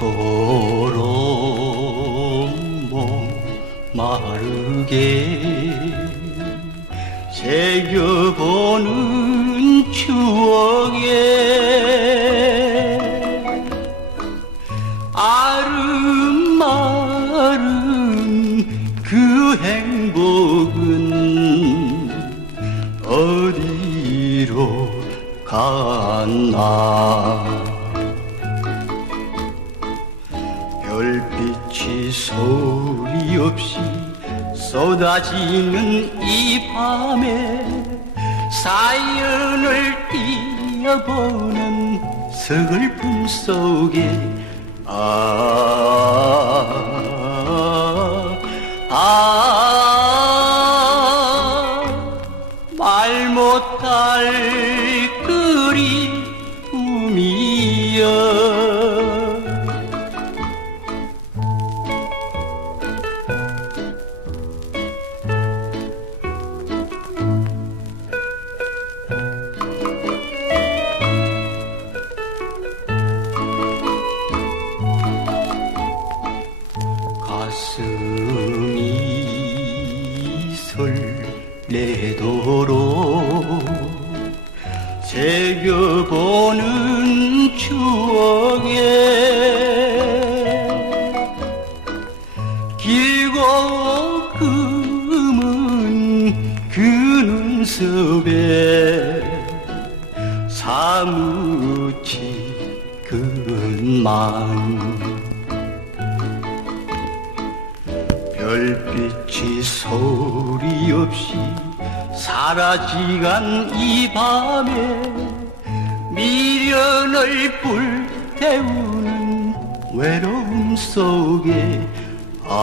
이토록 목마르게 새겨보는 추억에 아름마름 그 행복은 어디로 갔나 별빛이 소리 없이 쏟아지는 이 밤에 사연을 띄어보는 슬픔 속에 아, 아, 가슴이 설레도록 새겨보는 추억에 길고 금은 그 눈썹에 사무치 그만 별빛이 소리 없이 사라지간 이 밤에 미련을 불태우는 외로움 속에 아,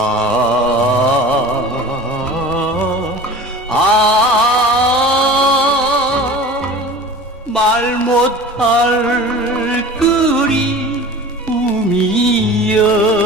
아, 말 못할 그리움이여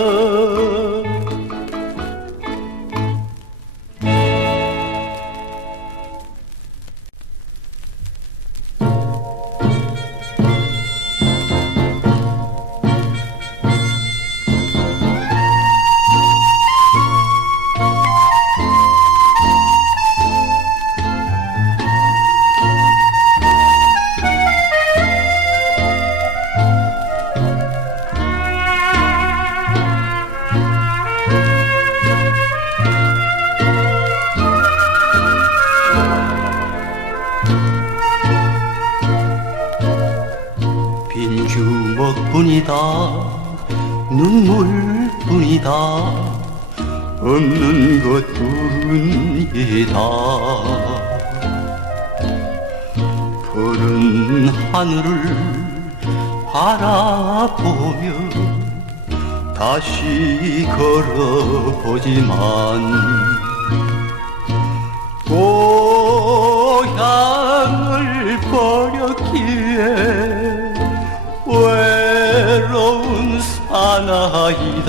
눈물뿐이다. 없는 것뿐이다. 푸른 하늘을 바라보며 다시 걸어보지만 고 사나이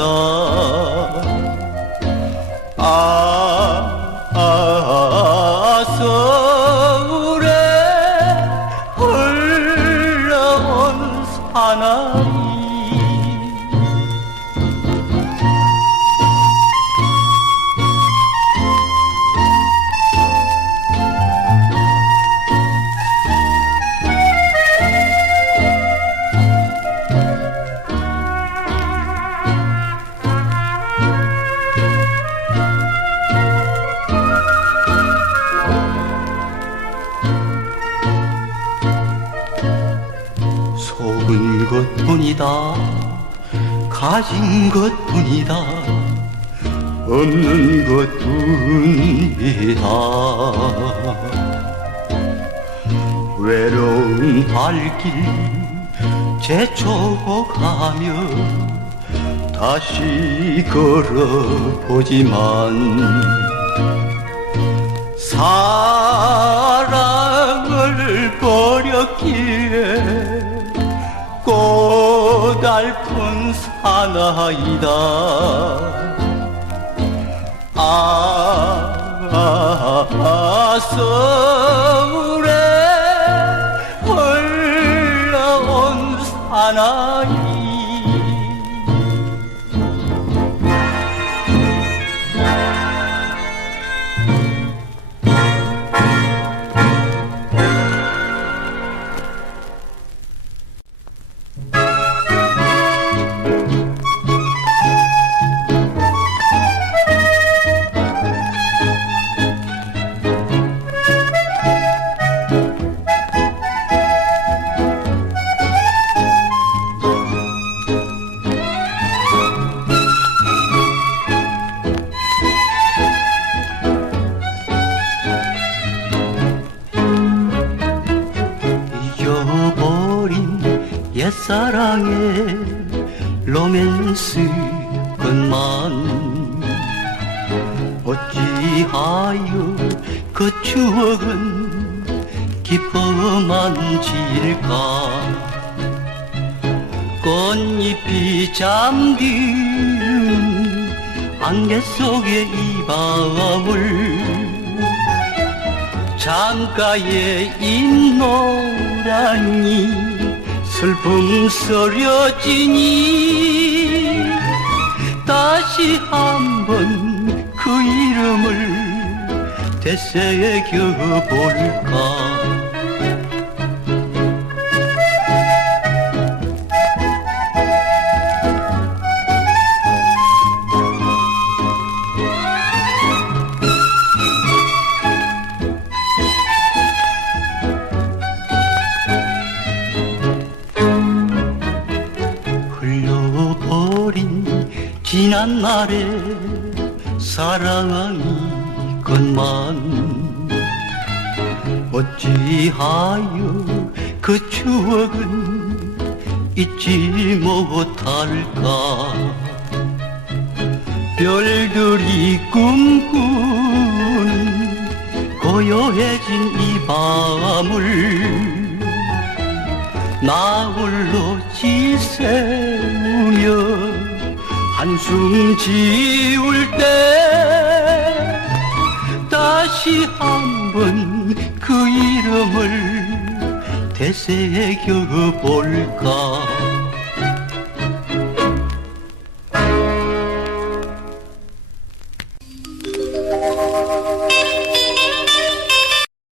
것뿐이다. 가진 것뿐이다. 없는 것뿐이다. 외로운 발길 재촉하며 다시 걸어보지만 사 하나이다. 아, 아, 아 서울에 올라온 사나이 사랑의 로맨스 것만 어찌하여 그 추억은 기뻐만 질까? 꽃잎이 잠긴 안개 속의 이 밤을 창가에 잎노란이 슬픔 서려지니 다시 한번 그 이름을 되새겨볼까 지난 날의 사랑이건만. 어찌하여 그 추억은 잊지 못할까? 별들이 꿈꾸는 고요해진 이 밤을 나 홀로 지새우며 한숨 지울 때 다시 한번 그 이름을 되새겨 볼까